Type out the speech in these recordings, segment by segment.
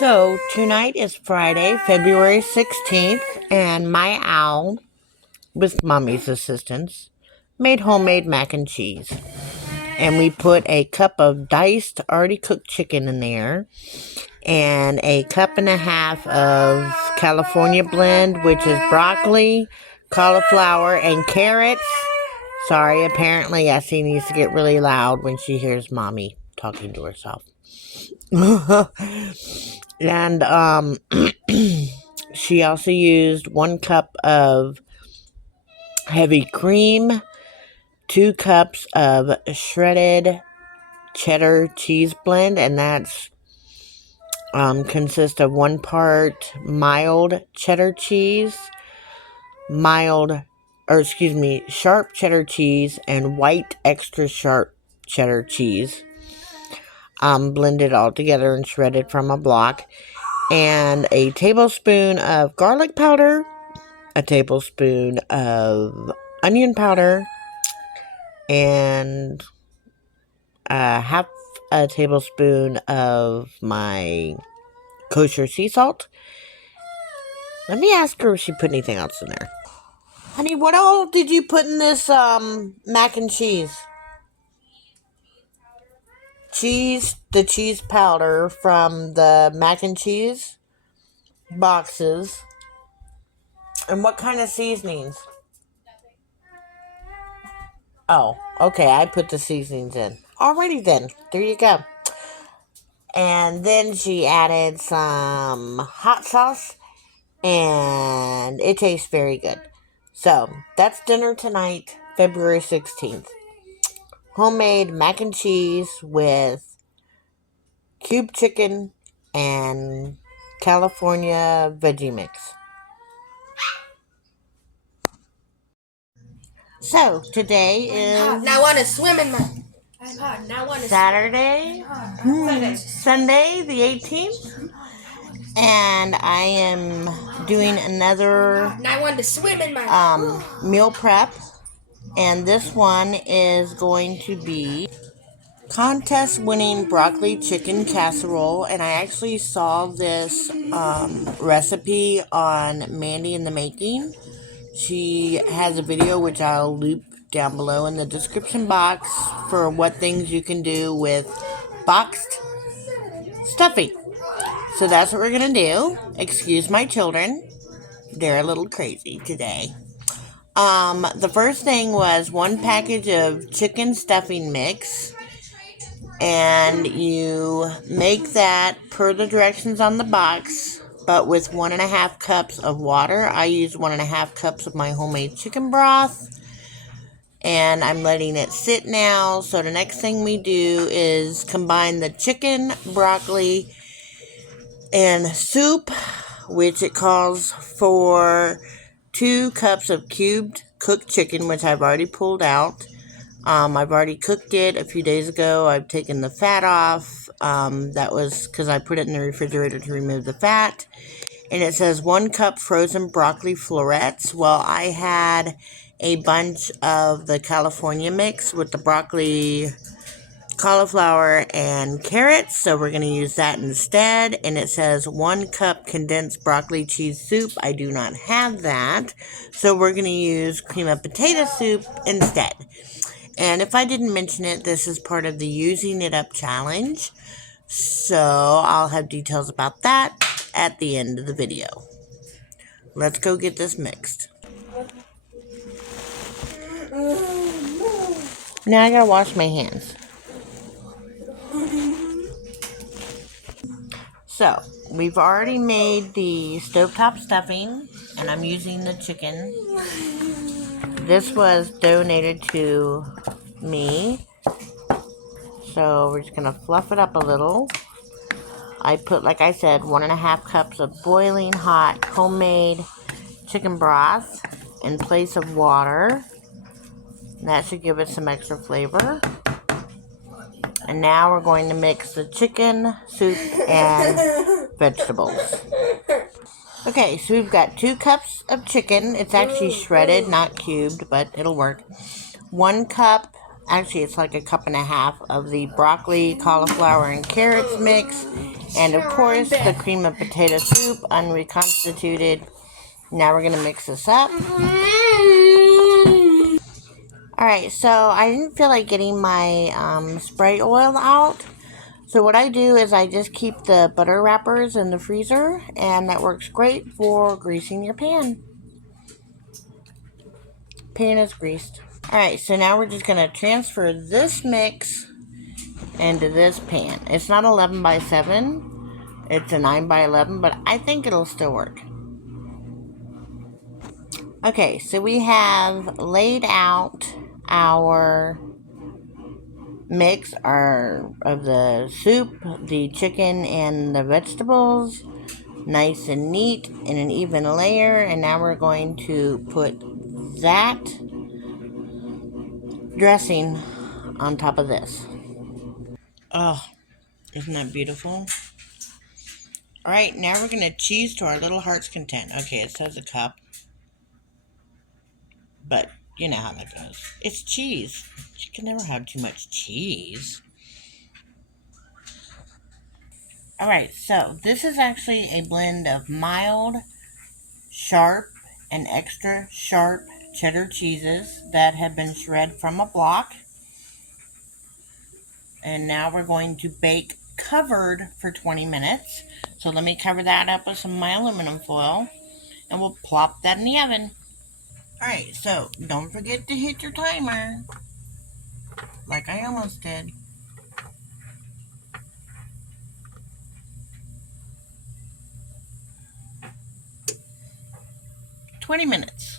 So, tonight is Friday, February 16th, and my owl, with Mommy's assistance, made homemade mac and cheese. And we put a cup of diced, already cooked chicken in there, and a cup and a half of California blend, which is broccoli, cauliflower, and carrots. Sorry, apparently Essie needs to get really loud when she hears Mommy talking to herself. And she also used 1 cup of heavy cream, 2 cups of shredded cheddar cheese blend, and that's consists of 1 part mild cheddar cheese, sharp cheddar cheese, and white extra sharp cheddar cheese. Blended all together and shredded from a block. And a tablespoon of garlic powder, a tablespoon of onion powder, and half a tablespoon of my kosher sea salt. Let me ask her if she put anything else in there. Honey, what all did you put in this mac and cheese? The cheese powder from the mac and cheese boxes. And what kind of seasonings? Oh, okay, I put the seasonings in. Alrighty then, there you go. And then she added some hot sauce, and it tastes very good. So, that's dinner tonight, February 16th. Homemade mac and cheese with cubed chicken and California veggie mix. So, today is Now I want to swim in my... Saturday, Sunday the 18th, and I am doing another Now I want to swim in my... meal prep, and this one is going to be contest-winning broccoli chicken casserole, and I actually saw this recipe on Mandy in the Making. She has a video which I'll loop down below in the description box for what things you can do with boxed stuffing. So that's what we're going to do. Excuse my children. They're a little crazy today. The first thing was 1 package of chicken stuffing mix. And you make that per the directions on the box, but with 1.5 cups of water. I use 1.5 cups of my homemade chicken broth. And I'm letting it sit now. So the next thing we do is combine the chicken, broccoli, and soup, which it calls for 2 cups of cubed cooked chicken, which I've already pulled out. I've already cooked it a few days ago. I've taken the fat off. That was because I put it in the refrigerator to remove the fat. And it says 1 cup frozen broccoli florets. Well, I had a bunch of the California mix with the broccoli, cauliflower, and carrots. So we're going to use that instead. And it says 1 cup condensed broccoli cheese soup. I do not have that. So we're going to use cream of potato soup instead. And if I didn't mention it, this is part of the Using It Up challenge. So I'll have details about that at the end of the video. Let's go get this mixed. Now I gotta wash my hands. So, we've already made the stovetop stuffing, and I'm using the chicken. This was donated to me, so we're just going to fluff it up a little. I put, like I said, 1.5 cups of boiling hot homemade chicken broth in place of water. That should give it some extra flavor. And now we're going to mix the chicken, soup, and vegetables. Okay, so we've got 2 cups of chicken. It's actually shredded, not cubed, but it'll work. 1 cup actually it's like a cup and a half of the broccoli, cauliflower, and carrots mix. And of course, the cream of potato soup, unreconstituted. Now we're going to mix this up. Alright, so I didn't feel like getting my spray oil out. So what I do is I just keep the butter wrappers in the freezer, and that works great for greasing your pan. Pan is greased. Alright, so now we're just going to transfer this mix into this pan. It's not 11 by 7, it's a 9 by 11, but I think it'll still work. Okay, so we have laid out our mix of the soup, the chicken, and the vegetables, nice and neat in an even layer. And now we're going to put that dressing on top of this. Oh, isn't that beautiful? Alright, now we're going to cheese to our little heart's content. Okay, it says a cup, but you know how that goes. It's cheese. You can never have too much cheese. Alright, so this is actually a blend of mild, sharp, and extra sharp cheddar cheeses that have been shredded from a block. And now we're going to bake covered for 20 minutes. So let me cover that up with some of my aluminum foil, and we'll plop that in the oven. Alright, so don't forget to hit your timer, like I almost did. 20 minutes.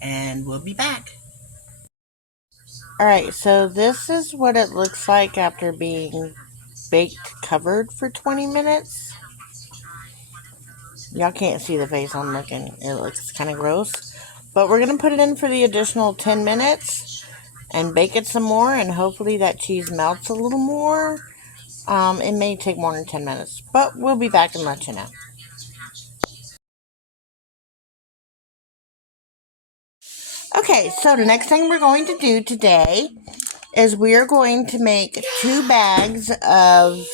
And we'll be back. Alright, so this is what it looks like after being baked covered for 20 minutes. Y'all can't see the face I'm looking. It looks kind of gross. But we're going to put it in for the additional 10 minutes and bake it some more, and hopefully that cheese melts a little more. It may take more than 10 minutes, but we'll be back and let you know. Okay, so the next thing we're going to do today is we are going to make 2 bags of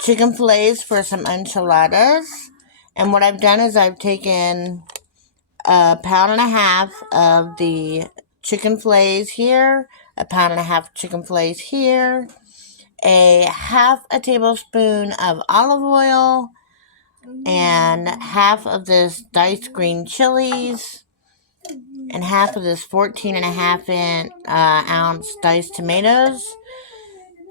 chicken fillets for some enchiladas. And what I've done is I've taken a pound and a half of the chicken fillets here, a pound and a half chicken fillets here, a half a tablespoon of olive oil, and half of this diced green chilies, and half of this 14 and a half ounce diced tomatoes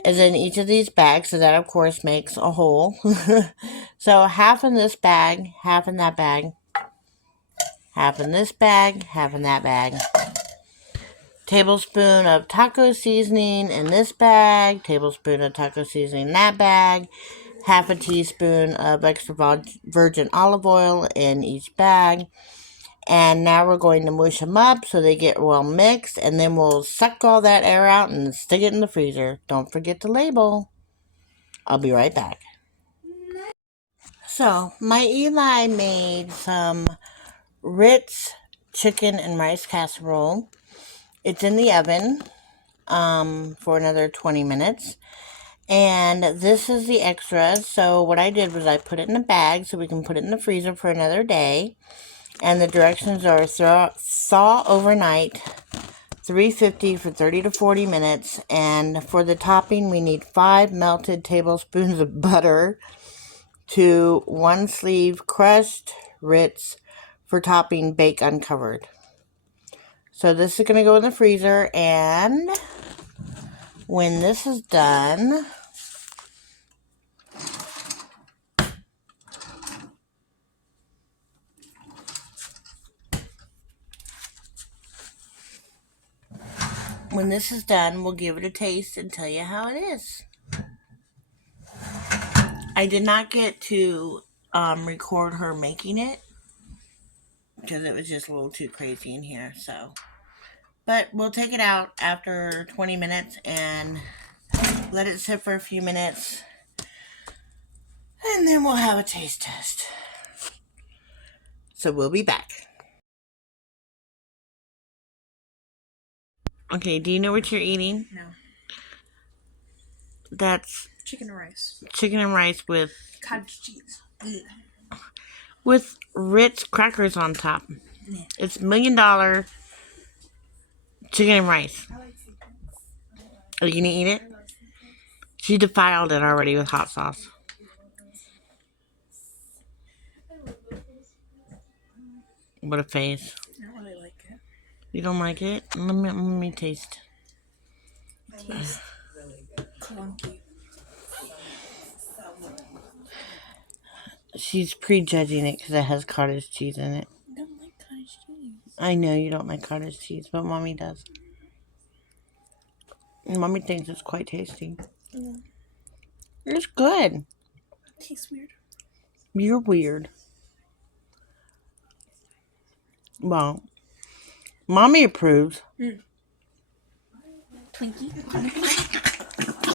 is in each of these bags, so that of course makes a whole. So half in this bag, half in that bag, half in this bag, half in that bag. Tablespoon of taco seasoning in this bag, tablespoon of taco seasoning in that bag, half a teaspoon of extra virgin olive oil in each bag. And now we're going to mush them up so they get well mixed, and then we'll suck all that air out and stick it in the freezer. Don't forget to label. I'll be right back. So, my Eli made some Ritz chicken and rice casserole. It's in the oven for another 20 minutes. And this is the extras. So what I did was I put it in a bag so we can put it in the freezer for another day. And the directions are thaw overnight, 350 for 30 to 40 minutes. And for the topping, we need 5 melted tablespoons of butter to 1 sleeve crushed Ritz for topping, bake uncovered. So this is going to go in the freezer, and when this is done, we'll give it a taste and tell you how it is. I did not get to record her making it because it was just a little too crazy in here. So, but we'll take it out after 20 minutes and let it sit for a few minutes, and then we'll have a taste test. So we'll be back. Okay, do you know what you're eating? No. That's Chicken and rice. chicken and rice with Cottage cheese. Ugh. Ritz crackers on top. Yeah. It's $1 million chicken and rice. Are you gonna eat it? She defiled it already with hot sauce. What a face. I don't really like it. You don't like it? Let me taste. It tastes clunky. She's prejudging it because it has cottage cheese in it. I don't like cottage cheese. I know you don't like cottage cheese, but Mommy does. And Mommy thinks it's quite tasty. No. It's good. It tastes weird. You're weird. Well, Mommy approves. Twinkie.